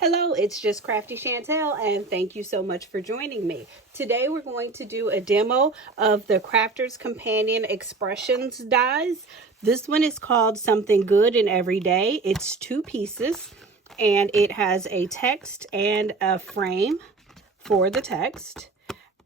Hello, it's just Crafty Chantel, and thank you so much for joining me. Today we're going to do a demo of the Crafter's Companion Expressions dies. This one is called Something Good in Every Day. It's 2 pieces, and it has a text and a frame for the text.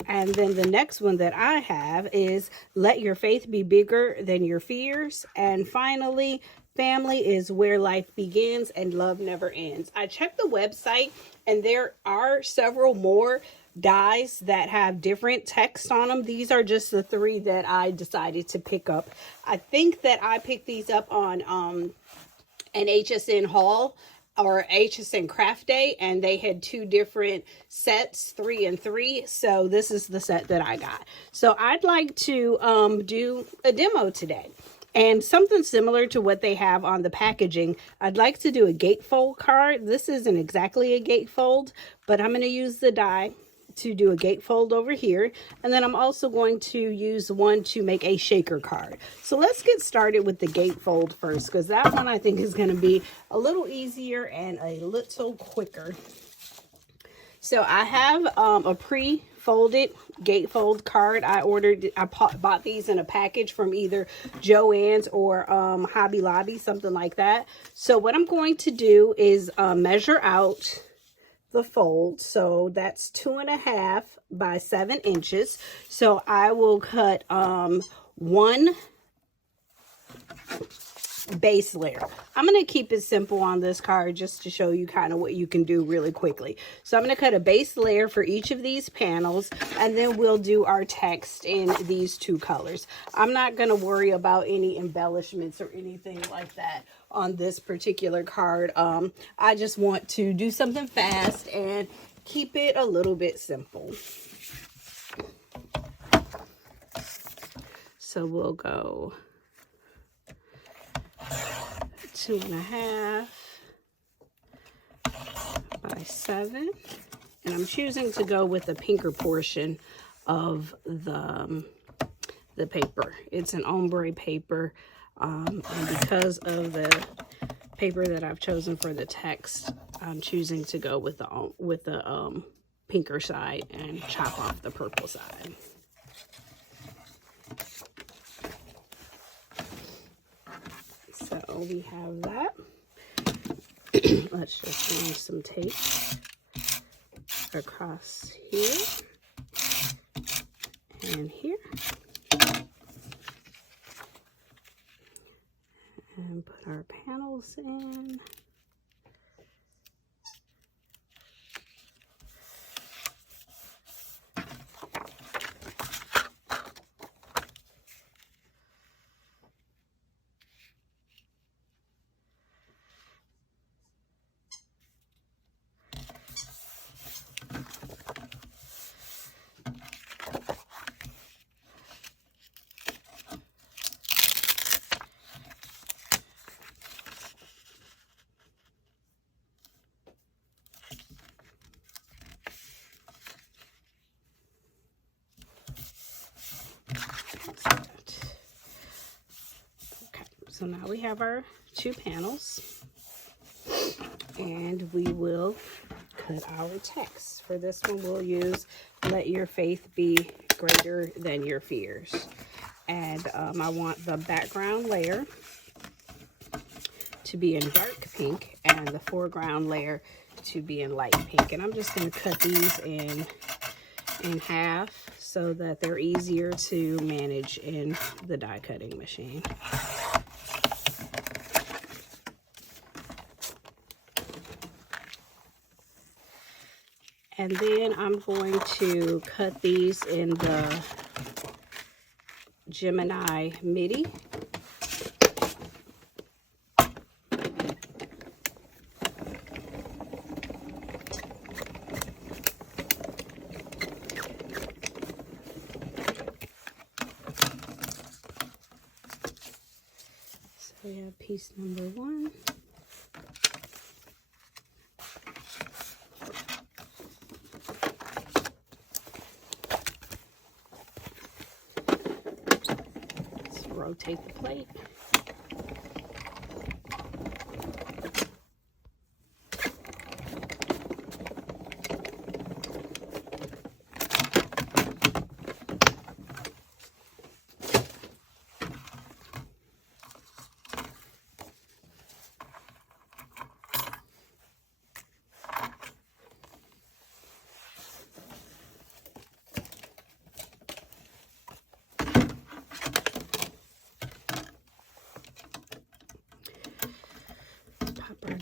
And then the next one that I have is Let Your Faith Be Bigger Than Your Fears. And finally, Family is Where Life Begins and Love Never Ends. I checked the website and there are several more dies that have different text on them. These are just the 3 that I decided to pick up. I think that I picked these up on an HSN haul or HSN Craft Day, and they had 2 different sets, 3 and 3. So this is the set that I got. So I'd like to do a demo today. And something similar to what they have on the packaging, I'd like to do a gatefold card. This isn't exactly a gatefold, but I'm going to use the die to do a gatefold over here. And then I'm also going to use one to make a shaker card. So let's get started with the gatefold first, because that one I think is going to be a little easier and a little quicker. So I have a pre-folded gatefold card. I bought these in a package from either Joann's or Hobby Lobby, something like that. So what I'm going to do is measure out the fold. So that's 2.5 by 7 inches. So I will cut 1 base layer. I'm going to keep it simple on this card just to show you kind of what you can do really quickly. So I'm going to cut a base layer for each of these panels, and then we'll do our text in these 2 colors. I'm not going to worry about any embellishments or anything like that on this particular card. I just want to do something fast and keep it a little bit simple. So we'll go 2.5 by 7, and I'm choosing to go with the pinker portion of the paper. It's an ombre paper, and because of the paper that I've chosen for the text, I'm choosing to go with the pinker side and chop off the purple side. So we have that. Let's just run some tape across here and here. And put our panels in. Okay, so now we have our 2 panels, and we will cut our text. For this one, we'll use Let Your Faith Be Greater Than Your Fears. And I want the background layer to be in dark pink and the foreground layer to be in light pink. And I'm just going to cut these in half so that they're easier to manage in the die cutting machine. And then I'm going to cut these in the Gemini MIDI. So we have piece number 1. Rotate the plate.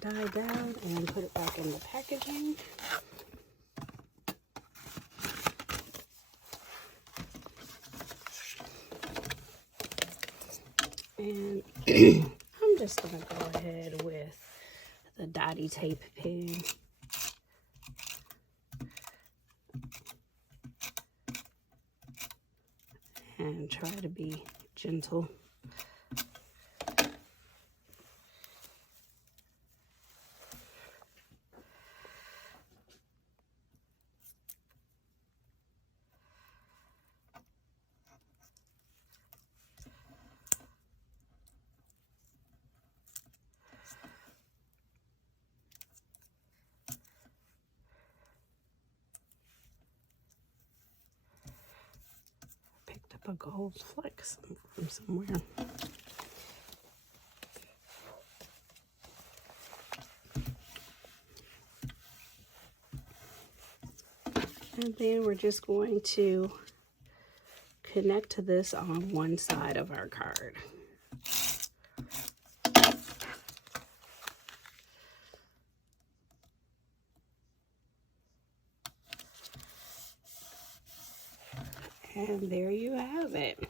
die down and put it back in the packaging. And I'm just going to go ahead with the dotty tape pen. And try to be gentle. A gold flex from somewhere. And then we're just going to connect to this on one side of our card. And there you have it.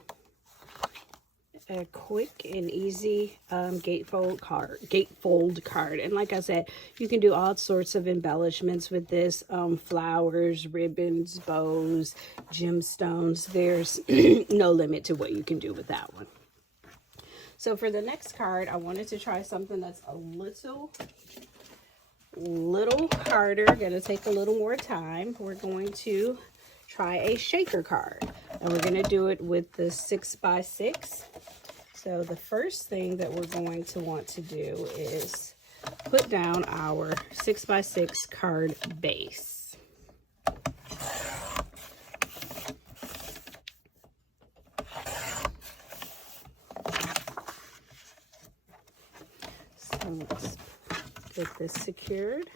A quick and easy gatefold card. And like I said, you can do all sorts of embellishments with this. Flowers, ribbons, bows, gemstones. There's no limit to what you can do with that one. So for the next card, I wanted to try something that's a little harder. Gonna take a little more time. We're going to try a shaker card, and we're going to do it with the 6x6. So the first thing that we're going to want to do is put down our 6x6 card base. So let's get this secured.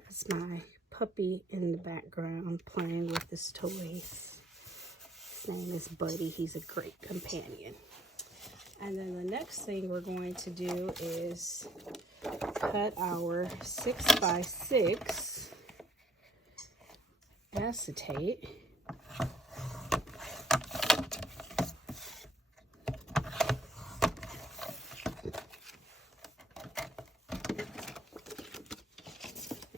That's my puppy in the background playing with his toys. His name is Buddy. He's a great companion. And then the next thing we're going to do is cut our 6x6 acetate.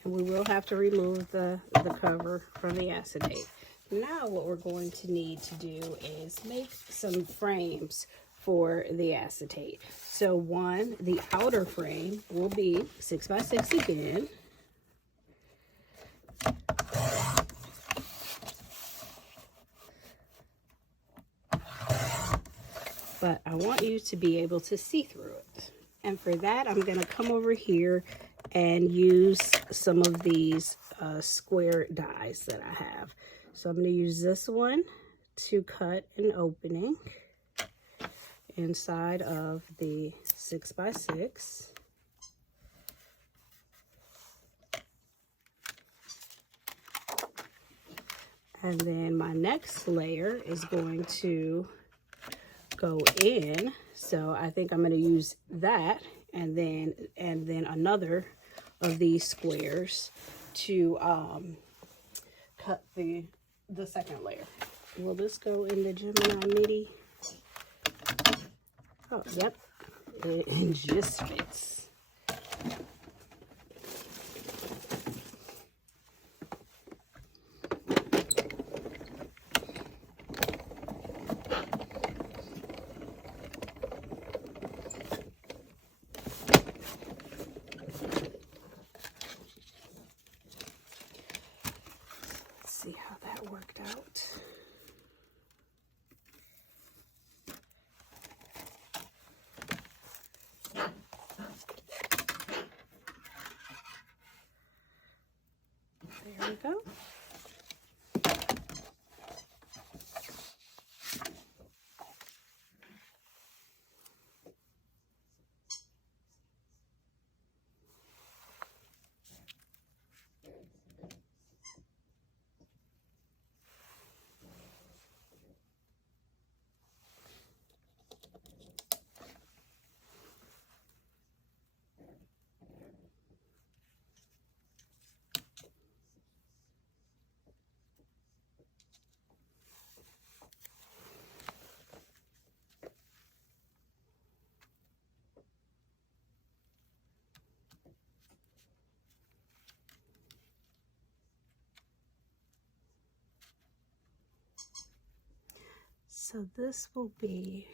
And we will have to remove the cover from the acetate. Now what we're going to need to do is make some frames for the acetate. So the outer frame will be 6x6 again. But I want you to be able to see through it. And for that, I'm going to come over here and use some of these square dies that I have. So I'm going to use this one to cut an opening inside of the 6x6. And then my next layer is going to go in. So I think I'm going to use that and then another of these squares to cut the second layer. Will this go in the Gemini MIDI? Oh, yep, it just fits. See how that worked out. There we go. So this will be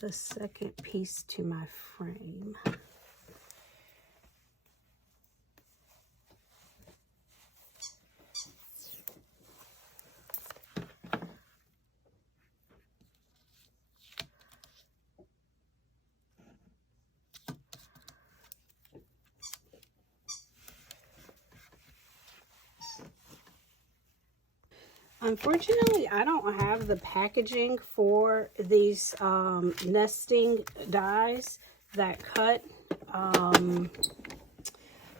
the second piece to my frame. Unfortunately, I don't have the packaging for these nesting dies that cut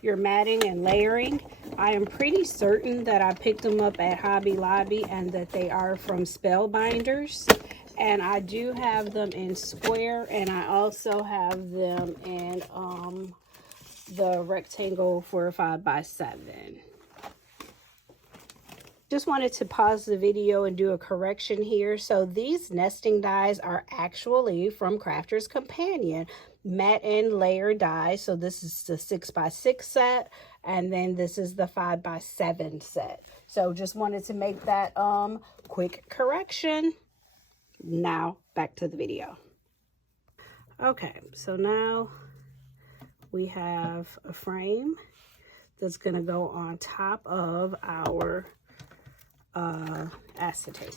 your matting and layering. I am pretty certain that I picked them up at Hobby Lobby and that they are from Spellbinders. And I do have them in square, and I also have them in the rectangle for a 5x7. Just wanted to pause the video and do a correction here. So these nesting dies are actually from Crafter's Companion matte and layer dies. So this is the 6x6 set, and then this is the 5x7 set. So just wanted to make that quick correction. Now back to the video. Okay, so now we have a frame that's going to go on top of our acetate.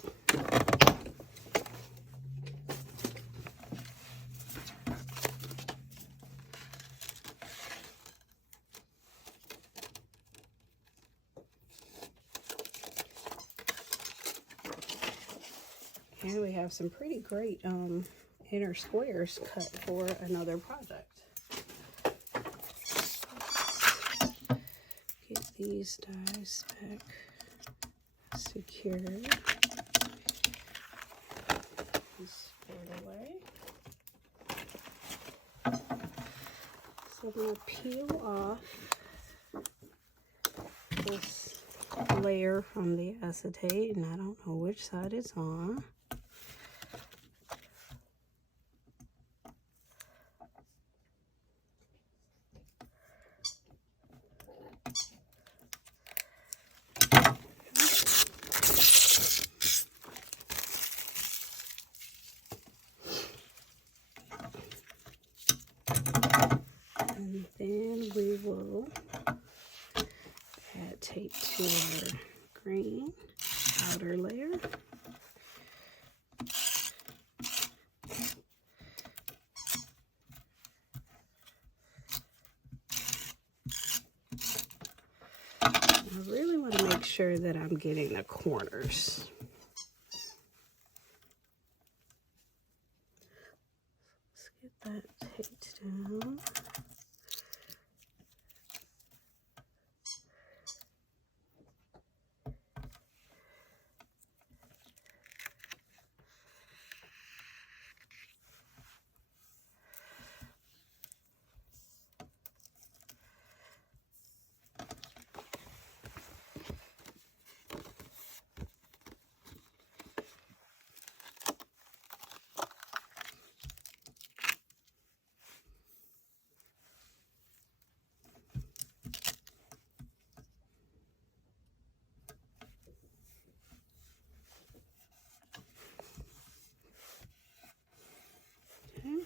And we have some pretty great inner squares cut for another project. Get these dies back secured. Squared away. So I'm going to peel off this layer from the acetate, and I don't know which side it's on. And then we will add tape to our green outer layer. I really want to make sure that I'm getting the corners. Let's get that taped down.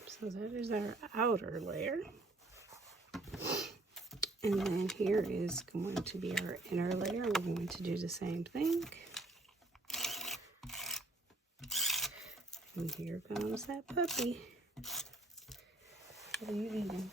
So that is our outer layer. And then here is going to be our inner layer. We're going to do the same thing. And here comes that puppy. What are you eating?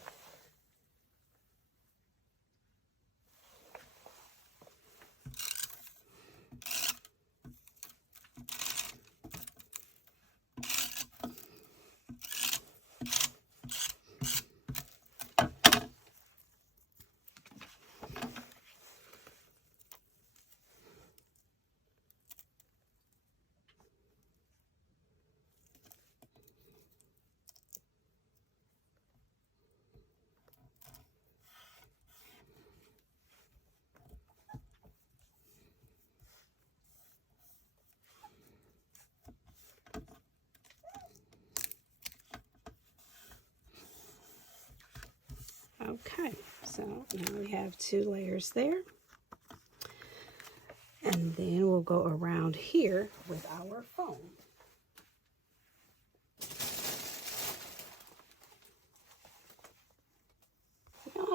Okay, so now we have 2 layers there. And then we'll go around here with our foam.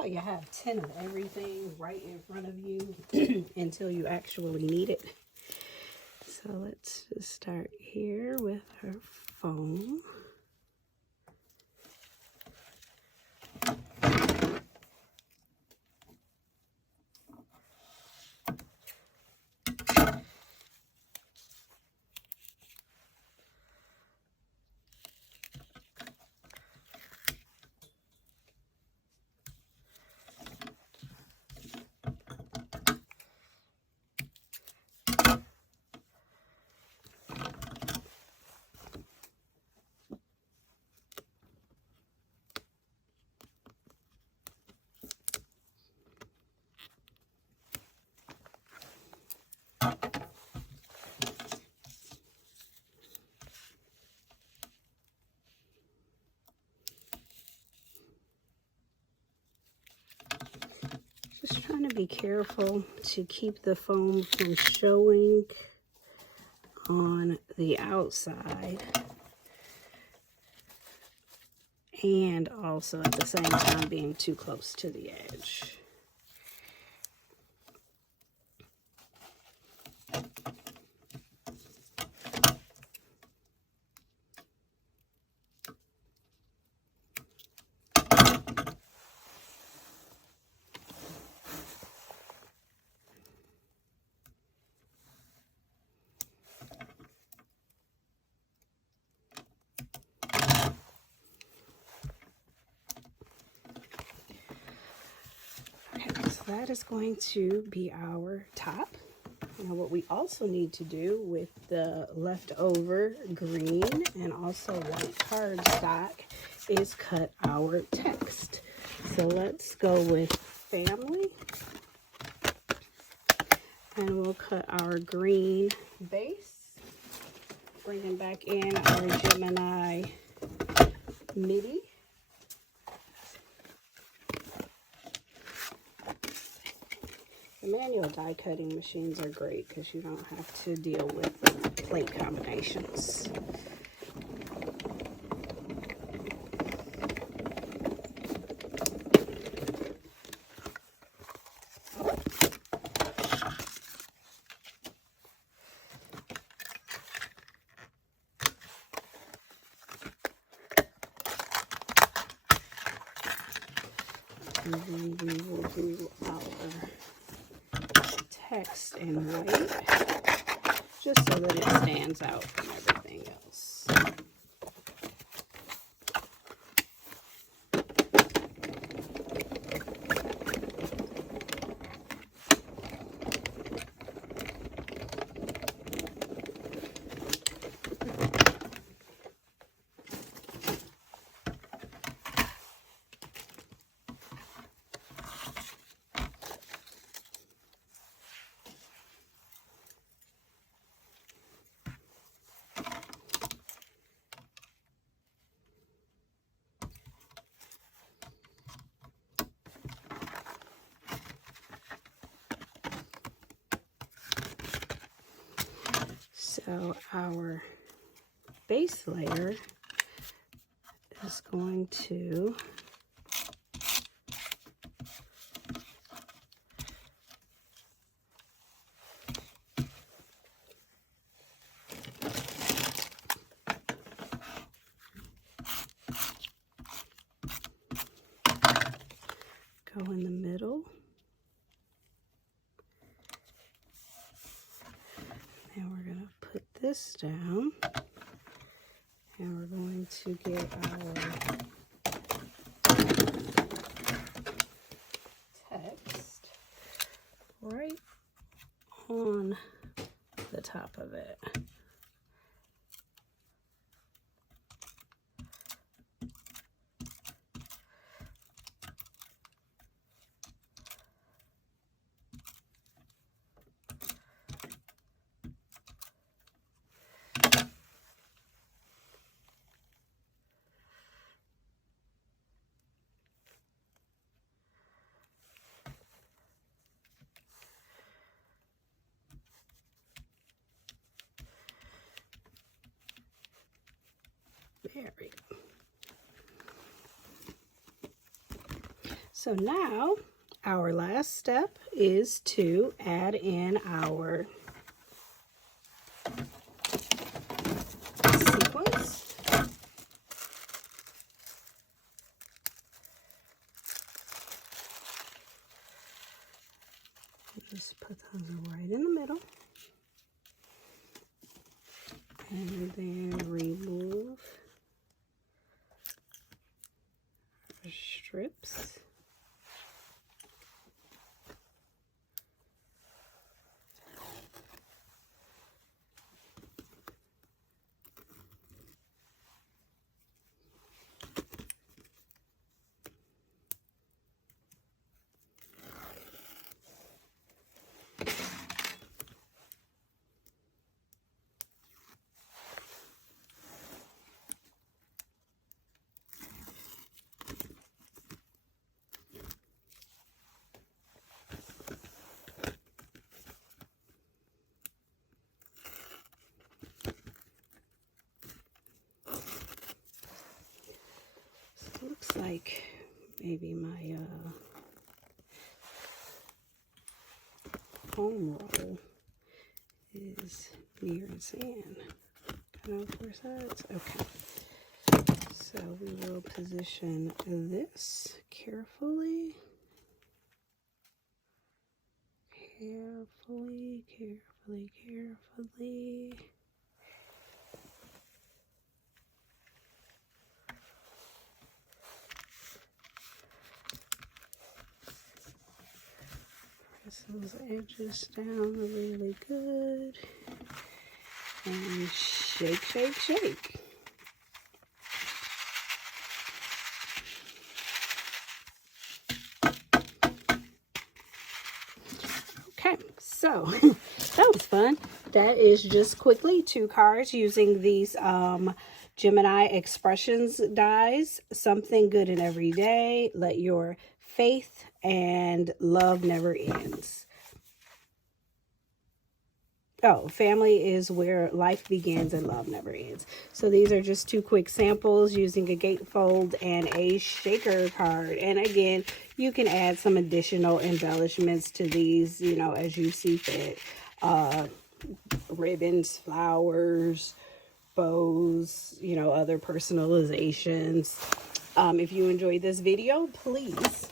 you have 10 of everything right in front of you until you actually need it. So let's just start here with her foam. Just trying to be careful to keep the foam from showing on the outside, and also at the same time being too close to the edge. That is going to be our top. Now what we also need to do with the leftover green and also white cardstock is cut our text. So let's go with family. And we'll cut our green base. Bringing back in our Gemini MIDI. The manual die cutting machines are great because you don't have to deal with the plate combinations. And then we will do our text in white, just so that it stands out from everything else. So our base layer is going to go in the middle. And we're going to put this down. And we're going to get our text right on the top of it. There we go. So now our last step is to add in our sequins. Just put those right in the middle. And then remove our strips. Looks like maybe my foam roll is near its end. Cut on 4 sides. Okay. So we will position this carefully. Carefully, carefully, carefully. Press those edges down really good. And shake, shake, shake. Okay, so that was fun. That is just quickly 2 cards using these Gemini expressions dies. Something good in every day. Let your faith and love never ends. Oh, family is where life begins and love never ends. So these are just 2 quick samples using a gatefold and a shaker card. And again, you can add some additional embellishments to these, you know, as you see fit. Ribbons, flowers, bows, you know, other personalizations. If you enjoyed this video, please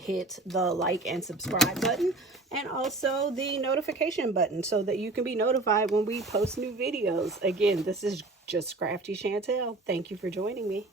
hit the like and subscribe button and also the notification button so that you can be notified when we post new videos. Again, this is just Crafty Chantel. Thank you for joining me.